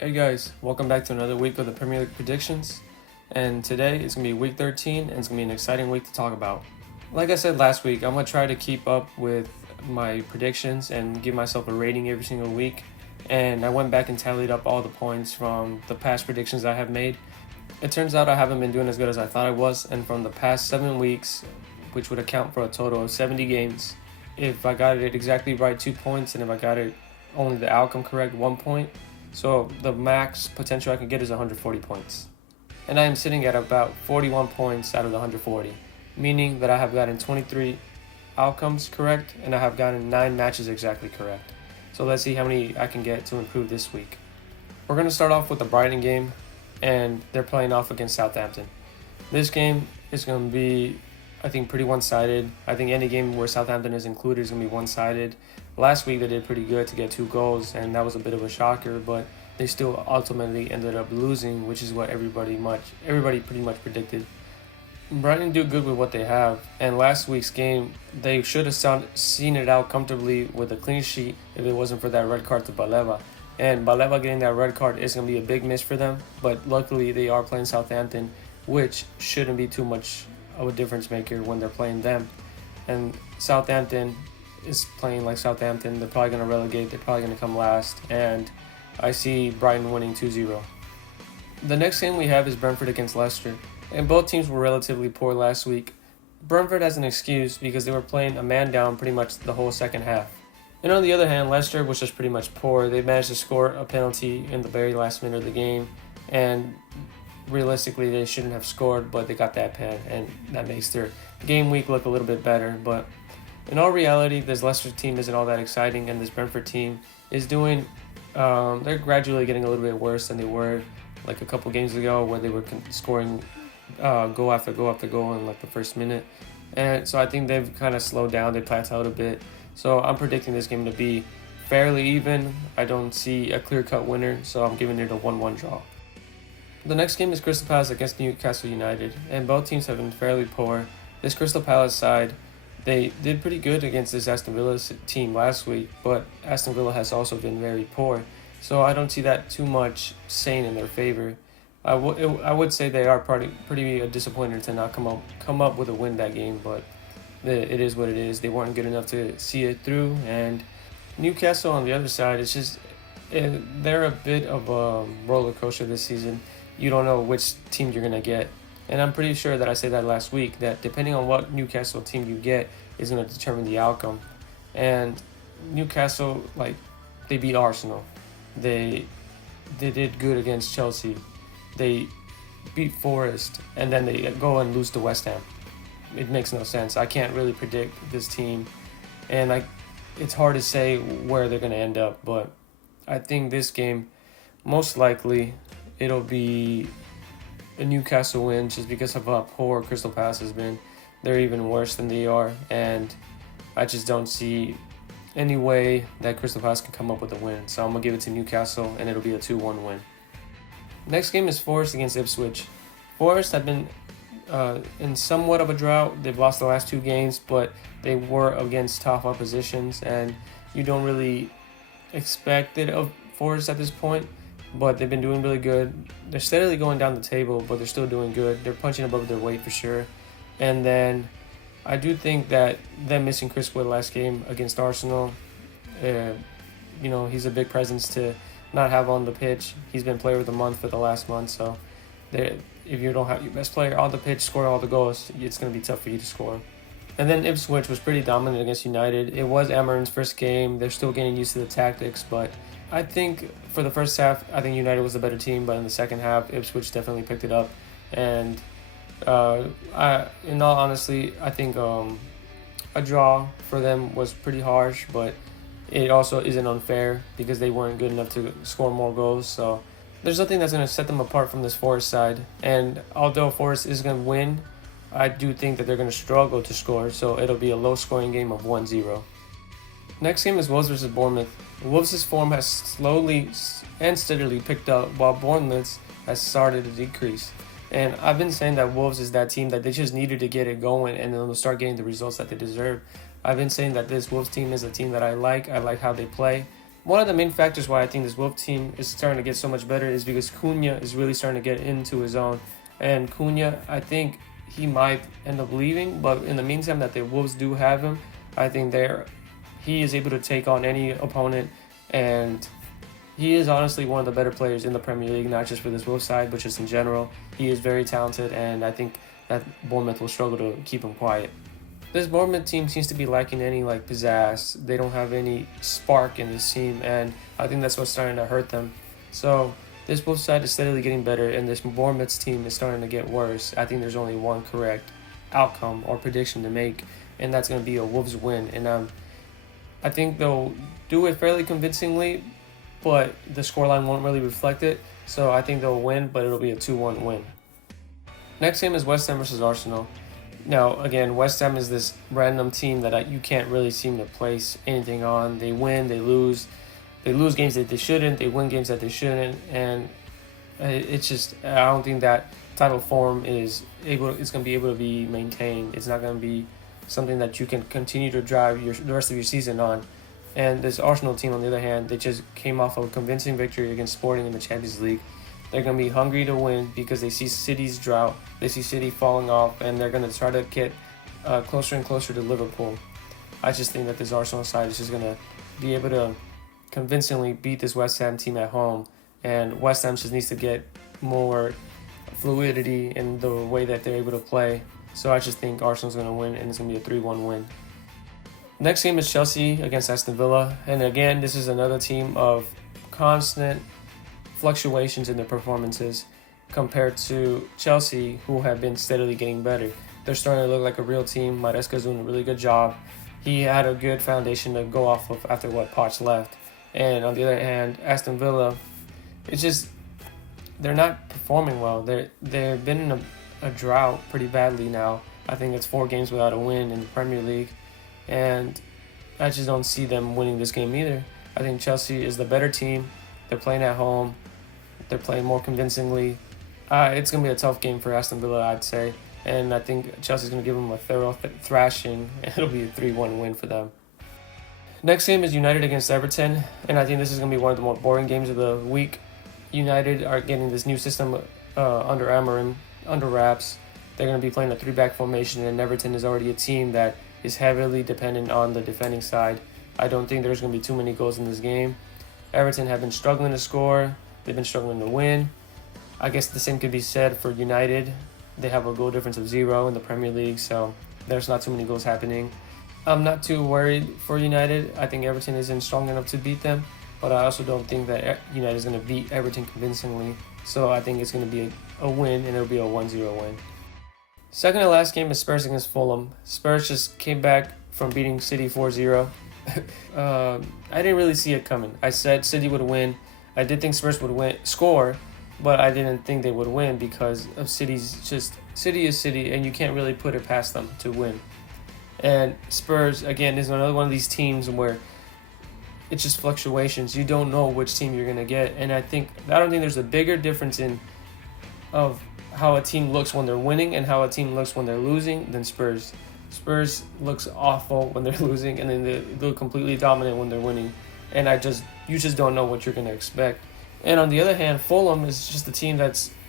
Hey guys, welcome back to another week of the Premier League predictions. And today is going to be week 13 and it's going to be an exciting week to talk about. Like I said last week, I'm going to try to keep up with my predictions and give myself a rating every single week. And I went back and tallied up all the points from the past predictions I have made. It turns out I haven't been doing as good as I thought I was, and from the past 7 weeks, which would account for a total of 70 games, if I got it exactly right, 2 points, and if I got it only the outcome correct, 1 point. So the max potential I can get is 140 points. And I am sitting at about 41 points out of the 140, meaning that I have gotten 23 outcomes correct and I have gotten 9 matches exactly correct. So let's see how many I can get to improve this week. We're going to start off with the Brighton game, and they're playing off against Southampton. This game is going to be, I think, pretty one-sided. I think any game where Southampton is included is going to be one-sided. Last week they did pretty good to get 2 goals, and that was a bit of a shocker, but they still ultimately ended up losing, which is what everybody pretty much predicted. Brighton do good with what they have, and last week's game, they should have seen it out comfortably with a clean sheet if it wasn't for that red card to Baleva. And Baleva getting that red card is going to be a big miss for them, but luckily they are playing Southampton, which shouldn't be too much of a difference maker when they're playing them. And Southampton is playing like Southampton. They're probably going to relegate. They're probably going to come last. And I see Brighton winning 2-0. The next game we have is Brentford against Leicester. And both teams were relatively poor last week. Brentford has an excuse because they were playing a man down pretty much the whole second half. And on the other hand, Leicester was just pretty much poor. They managed to score a penalty in the very last minute of the game. And realistically, they shouldn't have scored, but they got that pen. And that makes their game week look a little bit better. But in all reality, this Leicester team isn't all that exciting, and this Brentford team is doing, they're gradually getting a little bit worse than they were like a couple games ago, where they were scoring goal after goal after goal in like the first minute. And so I think they've kind of slowed down, they plateaued a bit. So I'm predicting this game to be fairly even. I don't see a clear-cut winner, so I'm giving it a 1-1 draw. The next game is Crystal Palace against Newcastle United, and both teams have been fairly poor. This Crystal Palace side, they did pretty good against this Aston Villa team last week, but Aston Villa has also been very poor, so I don't see that too much saying in their favor. I would say they are pretty disappointed to not come up with a win that game, but it is what it is. They weren't good enough to see it through, and Newcastle on the other side, they're a bit of a roller coaster this season. You don't know which team you're going to get. And I'm pretty sure that I said that last week, that depending on what Newcastle team you get is going to determine the outcome. And Newcastle, they beat Arsenal. They did good against Chelsea. They beat Forest, and then they go and lose to West Ham. It makes no sense. I can't really predict this team, and it's hard to say where they're going to end up. But I think this game, most likely, it'll be a Newcastle win just because of how poor Crystal Palace has been. They're even worse than they are, and I just don't see any way that Crystal Palace can come up with a win. So I'm going to give it to Newcastle, and it'll be a 2-1 win. Next game is Forest against Ipswich. Forest have been in somewhat of a drought. They've lost the last 2 games, but they were against tough oppositions, and you don't really expect it of Forest at this point. But they've been doing really good. They're steadily going down the table, but they're still doing good. They're punching above their weight for sure. And then I do think that them missing Chris Wood last game against Arsenal, he's a big presence to not have on the pitch. He's been player of the month for the last month. So if you don't have your best player on the pitch scoring all the goals, it's going to be tough for you to score. And then Ipswich was pretty dominant against United. It was Amarin's first game. They're still getting used to the tactics, but I think for the first half, I think United was the better team, but in the second half, Ipswich definitely picked it up. And in all honesty, I think a draw for them was pretty harsh, but it also isn't unfair because they weren't good enough to score more goals. So there's nothing that's going to set them apart from this Forest side. And although Forest is going to win, I do think that they're going to struggle to score, so it'll be a low-scoring game of 1-0. Next game is Wolves versus Bournemouth. Wolves' form has slowly and steadily picked up, while Bournemouth has started to decrease. And I've been saying that Wolves is that team that they just needed to get it going, and then they'll start getting the results that they deserve. I've been saying that this Wolves team is a team that I like. I like how they play. One of the main factors why I think this Wolf team is starting to get so much better is because Cunha is really starting to get into his own. And Cunha, I think he might end up leaving, but in the meantime that the Wolves do have him, I think he is able to take on any opponent, and he is honestly one of the better players in the Premier League, not just for this Wolves side, but just in general. He is very talented, and I think that Bournemouth will struggle to keep him quiet. This Bournemouth team seems to be lacking any pizzazz. They don't have any spark in this team, and I think that's what's starting to hurt them. So this Wolves side is steadily getting better, and this Bournemouth team is starting to get worse. I think there's only one correct outcome or prediction to make, and that's going to be a Wolves win. And I think they'll do it fairly convincingly, but the scoreline won't really reflect it. So I think they'll win, but it'll be a 2-1 win. Next game is West Ham versus Arsenal. Now, again, West Ham is this random team that you can't really seem to place anything on. They win, they lose. They lose games that they shouldn't. They win games that they shouldn't. And it's just, I don't think that title form is going to be able to be maintained. It's not going to be something that you can continue to drive the rest of your season on. And this Arsenal team, on the other hand, they just came off of a convincing victory against Sporting in the Champions League. They're going to be hungry to win because they see City's drought. They see City falling off, and they're going to try to get closer and closer to Liverpool. I just think that this Arsenal side is just going to be able to convincingly beat this West Ham team at home. And West Ham just needs to get more fluidity in the way that they're able to play. So I just think Arsenal's going to win, and it's going to be a 3-1 win. Next game is Chelsea against Aston Villa. And again, this is another team of constant fluctuations in their performances compared to Chelsea, who have been steadily getting better. They're starting to look like a real team. Maresca's doing a really good job. He had a good foundation to go off of after what Poch left. And on the other hand, Aston Villa, it's just they're not performing well. They've been in a drought pretty badly now. I think it's 4 games without a win in the Premier League, and I just don't see them winning this game either. I think Chelsea is the better team. They're playing at home. They're playing more convincingly. It's going to be a tough game for Aston Villa, I'd say. And I think Chelsea's going to give them a thorough thrashing, and it'll be a 3-1 win for them. Next game is United against Everton, and I think this is going to be one of the more boring games of the week. United are getting this new system under Amorim, under wraps. They're going to be playing a 3-back formation, and Everton is already a team that is heavily dependent on the defending side. I don't think there's going to be too many goals in this game. Everton have been struggling to score. They've been struggling to win. I guess the same could be said for United. They have a goal difference of 0 in the Premier League, so there's not too many goals happening. I'm not too worried for United. I think Everton isn't strong enough to beat them, but I also don't think that United is going to beat Everton convincingly. So I think it's going to be a win, and it'll be a 1-0 win. Second to last game is Spurs against Fulham. Spurs just came back from beating City 4-0. I didn't really see it coming. I said City would win. I did think Spurs would score, but I didn't think they would win because of City is City, and you can't really put it past them to win. And Spurs, again, is another one of these teams where it's just fluctuations. You don't know which team you're going to get. And I don't think there's a bigger difference of how a team looks when they're winning and how a team looks when they're losing than Spurs. Spurs looks awful when they're losing, and then they look completely dominant when they're winning. And you just don't know what you're going to expect. And on the other hand, Fulham is just a team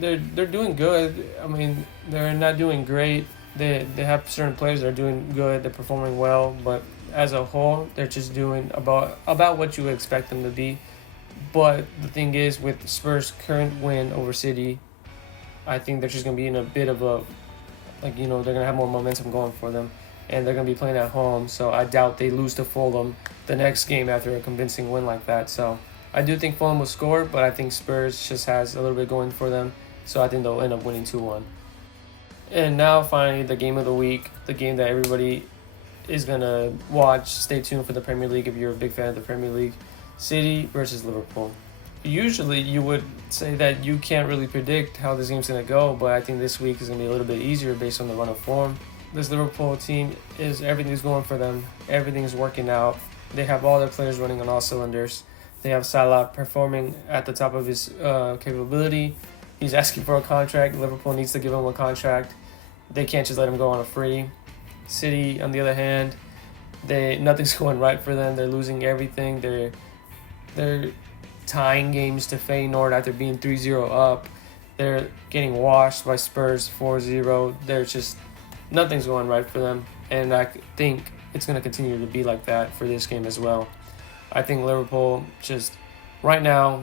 they're doing good. I mean, they're not doing great. They have certain players that are doing good. They're performing well, but as a whole, they're just doing about what you would expect them to be. But the thing is, with Spurs' current win over City, I think they're just going to be in a bit of they're going to have more momentum going for them, and they're going to be playing at home, so I doubt they lose to Fulham the next game after a convincing win like that. So I do think Fulham will score, but I think Spurs just has a little bit going for them, so I think they'll end up winning 2-1. And now, finally, the game of the week, the game that everybody is going to watch. Stay tuned for the Premier League if you're a big fan of the Premier League. City versus Liverpool. Usually you would say that you can't really predict how this game's going to go, but I think this week is going to be a little bit easier based on the run of form. This Liverpool team everything's going for them. Everything's working out. They have all their players running on all cylinders. They have Salah performing at the top of his capability. He's asking for a contract. Liverpool needs to give him a contract. They can't just let him go on a free. City, on the other hand, nothing's going right for them. They're losing everything. They're tying games to Feyenoord after being 3-0 up. They're getting washed by Spurs 4-0. There's just nothing's going right for them. And I think it's going to continue to be like that for this game as well. I think Liverpool just, right now,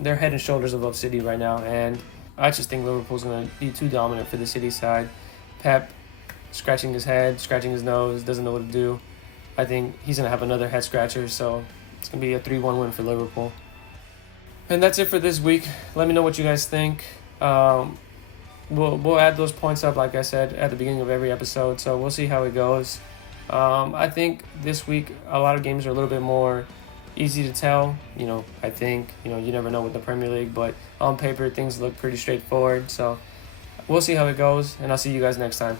they're head and shoulders above City right now. And I just think Liverpool's going to be too dominant for the City side. Pep scratching his head, scratching his nose, doesn't know what to do. I think he's going to have another head scratcher, so it's going to be a 3-1 win for Liverpool. And that's it for this week. Let me know what you guys think. We'll add those points up, like I said, at the beginning of every episode, so we'll see how it goes. I think this week a lot of games are a little bit more easy to tell. I think, you never know with the Premier League, but on paper things look pretty straightforward. So we'll see how it goes, and I'll see you guys next time.